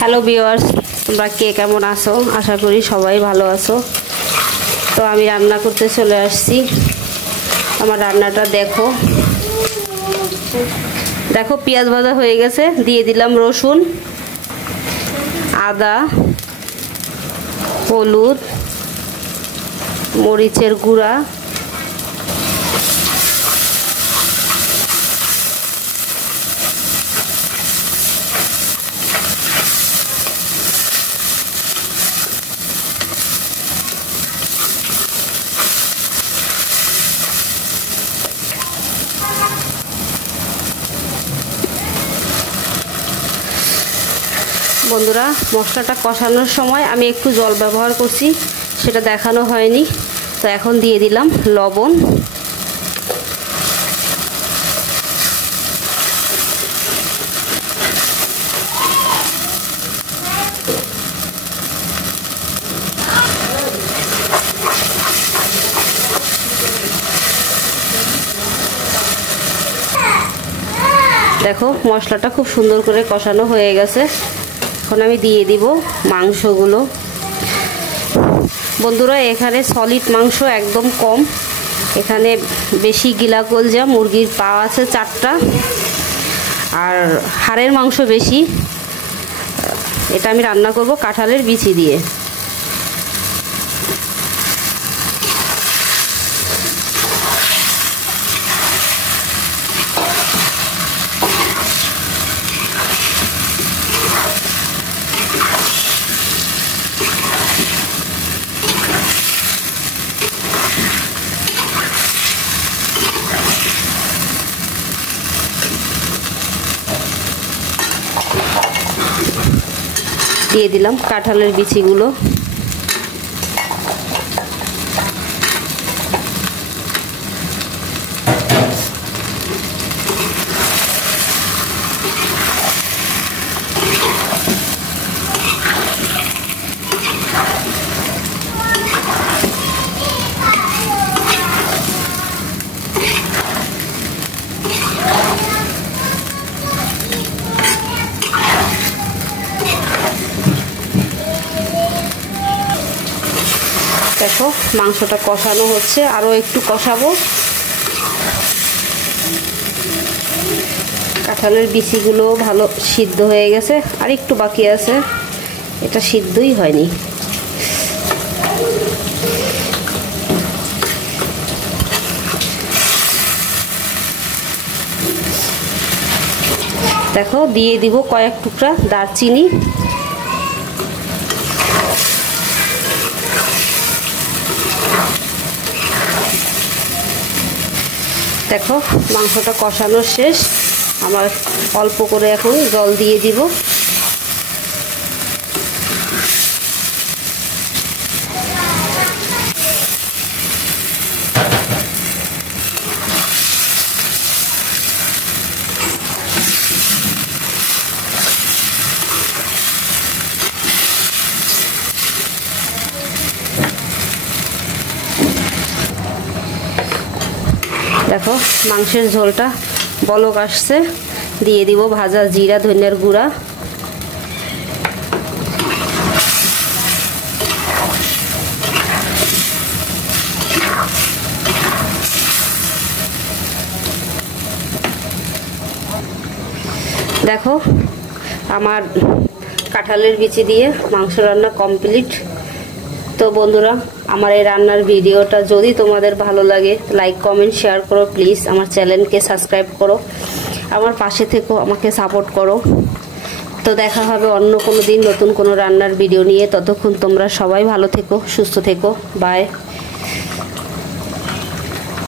Hello viewers, তোমরা কে কেমন আছো? আশা করি সবাই ভালো আছো। তো আমি রান্না করতে চলে আসছি। আমার রান্নাটা দেখো দেখো পেঁয়াজ ভাজা হয়ে গেছে, দিয়ে দিলাম রসুন, আদা, হলুদ, মরিচের গুঁড়া, বন্ধুরা মশলাটা কষানোর সময় আমি একটু জল ব্যবহার করছি, সেটা দেখানো হয়নি। তো এখন দিয়ে দিলাম লবণ, দেখো মশলাটা খুব সুন্দর করে কষানো হয়ে গেছে। এখন আমি দিয়ে দিব মাংসগুলো। বন্ধুরা এখানে সলিড মাংস একদম কম, এখানে বেশি গিলা কলজা মুরগির পা আছে 4টা, আর হাড়ের মাংস বেশি। এটা আমি রান্না করব কাঁঠালের বিচি দিয়ে। দিয়ে দিলাম কাঁঠালের বিচিগুলো। দেখো মাংসটা কষানো হচ্ছে, আরও একটু কষাবো। কাঁঠালের বিচিগুলো ভালো সিদ্ধ হয়ে গেছে, আর একটু বাকি আছে, এটা সিদ্ধই হয়নি। দেখো দিয়ে দিব কয়েক টুকরা দারচিনি, দেখো মাংসটা কষানো শেষ। আমার অল্প করে এখন জল দিয়ে দিব। দেখো মাংসের ঝোলটা বলক আসছে, দিয়ে দিব ভাজা জিরা ধনিয়ার গুঁড়া, দেখো আমার কাঁঠালের বিচি দিয়ে মাংস রান্না কমপ্লিট। তো বন্ধুরা আমার এই রান্নার ভিডিওটা যদি তোমাদের ভালো লাগে লাইক কমেন্ট শেয়ার করো, প্লিজ আমার চ্যানেলকে সাবস্ক্রাইব করো, আমার পাশে থেকো, আমাকে সাপোর্ট করো। তো দেখা হবে অন্য কোনো দিন নতুন কোনো রান্নার ভিডিও নিয়ে। ততক্ষণ তোমরা সবাই ভালো থেকো, সুস্থ থেকো, বাই।